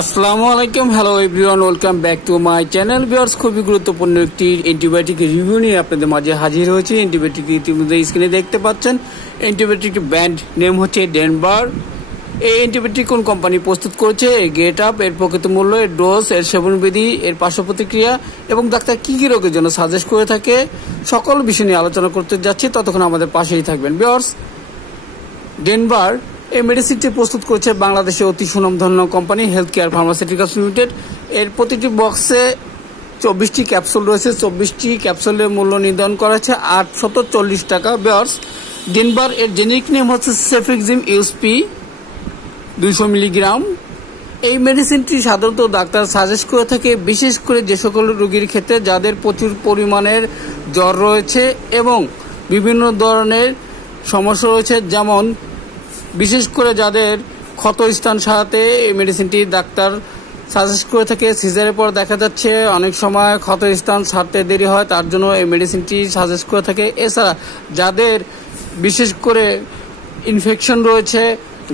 আসসালামু আলাইকুম, hello everyone, welcome back to my channel. Viewers, খুবই গুরুত্বপূর্ণ একটি অ্যান্টিবায়োটিক রিভিউ নিয়ে আপনাদের মাঝে হাজির হয়েছে। অ্যান্টিবায়োটিক ইতিমধ্যে স্ক্রিনে দেখতে পাচ্ছেন। অ্যান্টিবায়োটিক ব্র্যান্ড নেম হচ্ছে ডেনভার। এই অ্যান্টিবায়োটিক কোন কোম্পানি প্রস্তুত করেছে, এর গেট আপ, এর প্রকৃত মূল্য, এর ডোজ, এর সেবনবিধি, এর পার্শ্ব প্রতিক্রিয়া এবং ডাক্তার কী কী রোগের জন্য সাজেস্ট করে থাকে, সকল বিষয় নিয়ে আলোচনা করতে যাচ্ছি। ততক্ষণ আমাদের পাশেই থাকবেন। ভিউয়ার্স, ডেনভার এই মেডিসিনটি প্রস্তুত করছে বাংলাদেশে অতি সুনামধন্য company health care pharmaceuticals limited. এর প্রতিটি বক্সে 24টি ক্যাপসুল রয়েছে। 24টি ক্যাপসুলের মূল্য নির্ধারণ করা হচ্ছে 840 টাকা। ভিউয়ার্স, ডেনভার এর জেনেরিক নেম হচ্ছে সেফিক্সিম ইউএসপি 200 মিলিগ্রাম। এই মেডিসিনটি সাধারণত ডাক্তার সাজেস্ট করে থাকে, বিশেষ করে যে সকল রোগীর ক্ষেত্রে যাদের প্রচুর পরিমাণের জ্বর রয়েছে এবং বিভিন্ন ধরনের সমস্যা রয়েছে, যেমন বিশেষ করে যাদের ক্ষত স্থান সারাতে এই মেডিসিনটি ডাক্তার সাজেস্ট করে থাকে। সিজারের পর দেখা যাচ্ছে অনেক সময় ক্ষত স্থান সারতে দেরি হয়, তার জন্য এই মেডিসিনটি সাজেস্ট করে থাকে। এছাড়া যাদের বিশেষ করে ইনফেকশন রয়েছে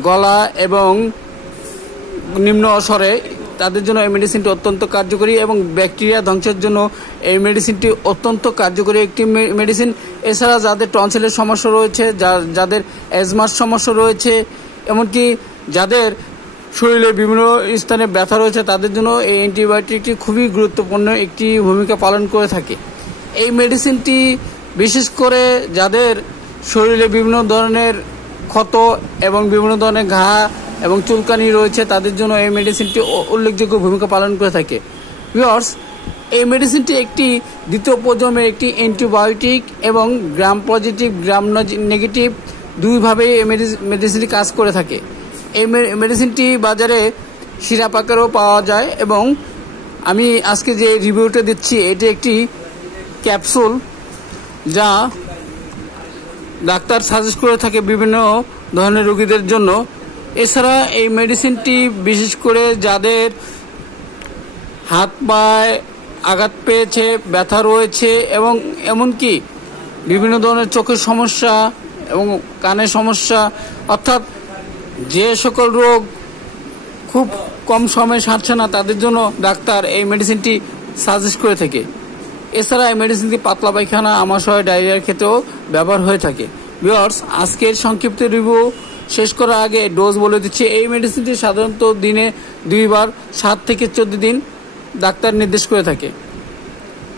গলা এবং নিম্ন স্বরে, তাদের জন্য এই মেডিসিনটি অত্যন্ত কার্যকরী এবং ব্যাকটেরিয়া ধ্বংসের জন্য এই মেডিসিনটি অত্যন্ত কার্যকরী একটি মেডিসিন। এছাড়া যাদের টনসিলের সমস্যা রয়েছে, যাদের অ্যাজমার সমস্যা রয়েছে, এমনকি যাদের শরীরে বিভিন্ন স্থানে ব্যথা রয়েছে, তাদের জন্য এই অ্যান্টিবায়োটিকটি খুবই গুরুত্বপূর্ণ একটি ভূমিকা পালন করে থাকে। এই মেডিসিনটি বিশেষ করে যাদের শরীরে বিভিন্ন ধরনের ক্ষত এবং বিভিন্ন ধরনের ঘা এবং চুলকানি রয়েছে, তাদের জন্য এই মেডিসিনটি উল্লেখযোগ্য ভূমিকা পালন করে থাকে। ভিউয়ার্স, এই মেডিসিনটি একটি দ্বিতীয় প্রজন্মের একটি অ্যান্টিবায়োটিক এবং গ্রাম পজিটিভ গ্রাম নেগেটিভ দুইভাবেই এই মেডিসিনটি কাজ করে থাকে। এই মেডিসিনটি বাজারে সিরাপ আকারেও পাওয়া যায় এবং আমি আজকে যে রিভিউটা দিচ্ছি এটি একটি ক্যাপসুল, যা ডাক্তার সাজেস্ট করে থাকে বিভিন্ন ধরনের রোগীদের জন্য। এছাড়া এই মেডিসিনটি বিশেষ করে যাদের হাত পায়ে আঘাত পেয়েছে, ব্যথা রয়েছে এবং এমনকি বিভিন্ন ধরনের চোখের সমস্যা এবং কানের সমস্যা, অর্থাৎ যে সকল রোগ খুব কম সময়ে সারছে না, তাদের জন্য ডাক্তার এই মেডিসিনটি সাজেস্ট করে থাকে। এছাড়া এই মেডিসিনটি পাতলা পায়খানা, আমাশয়, ডায়রিয়ার ক্ষেত্রেও ব্যবহার হয়ে থাকে। ভিউয়ার্স, আজকের সংক্ষিপ্ত রিভিউ শেষ করার আগে ডোজ বলে দিচ্ছি। এই মেডিসিনটি সাধারণত দিনে 2 বার 7 থেকে 14 দিন ডাক্তার নির্দেশ করে থাকে।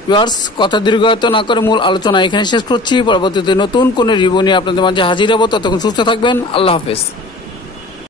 ভিউয়ার্স, কথা দীর্ঘায়িত না করে মূল আলোচনা এখানে শেষ করছি। পরবর্তীতে নতুন কোনো রিভিউ নিয়ে আপনাদের মাঝে হাজির হব। ততক্ষণ সুস্থ থাকবেন। আল্লাহ হাফেজ।